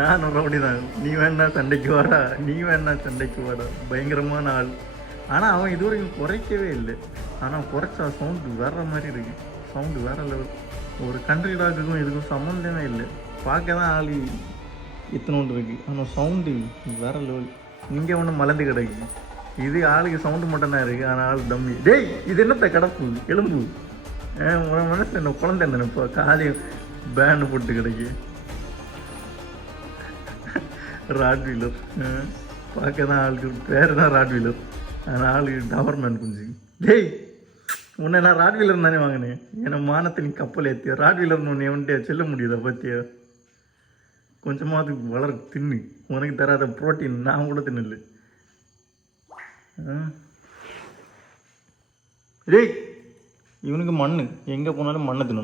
நான் ரவுடி தான். நீ வேணா சண்டைக்கு வாடா, நீ வேணா சண்டைக்கு வாடா. பயங்கரமான ஆள். ஆனால் அவன் இது வரைக்கும் குறைக்கவே இல்லை. ஆனால் குறைச்சா சவுண்டு வேற மாதிரி இருக்கு. சவுண்டு வேற லெவல். ஒரு கண்ட்ரி டாக்குக்கும் இதுக்கும் சம்மந்தமே இல்லை. பார்க்க தான் ஆள் இத்தனோண்டு இருக்கு, ஆனால் சவுண்டு வேற லெவல். இங்கே ஒன்று மலர்ந்து கிடக்கு. இது ஆளுக்கு சவுண்டு மட்டும் தான் இருக்குது, ஆனால் ஆள் தம்பி. டேய் இது என்னத்த கிடப்பு எலும்பு? உன் மனசு என்ன குழந்தை என்ன இப்போ காலையும் பேண்டு போட்டு கிடைக்கு. ராட்வீலர் பார்க்க தான் ஆளுக்கு பேர் தான் ராட்வீலர், ஆனால் ஆளுக்கு டவர்மேன் குஞ்சு. டேய் உன்னை நான் ராட்வீலர் தானே வாங்கினேன். ஏன்னா மானத்தின் கப்பல் ஏற்றிய ராட்வீலர்னு உன்னை வந்துட்டு செல்ல முடியுதா பற்றியா? கொஞ்சமாவது வளர தின்னு. உனக்கு தராத ப்ரோட்டீன் நான் கூட தின்னு. டேய் இவனுக்கு மண்ணு எங்கே போனாலும் மண்ணை தின்னு.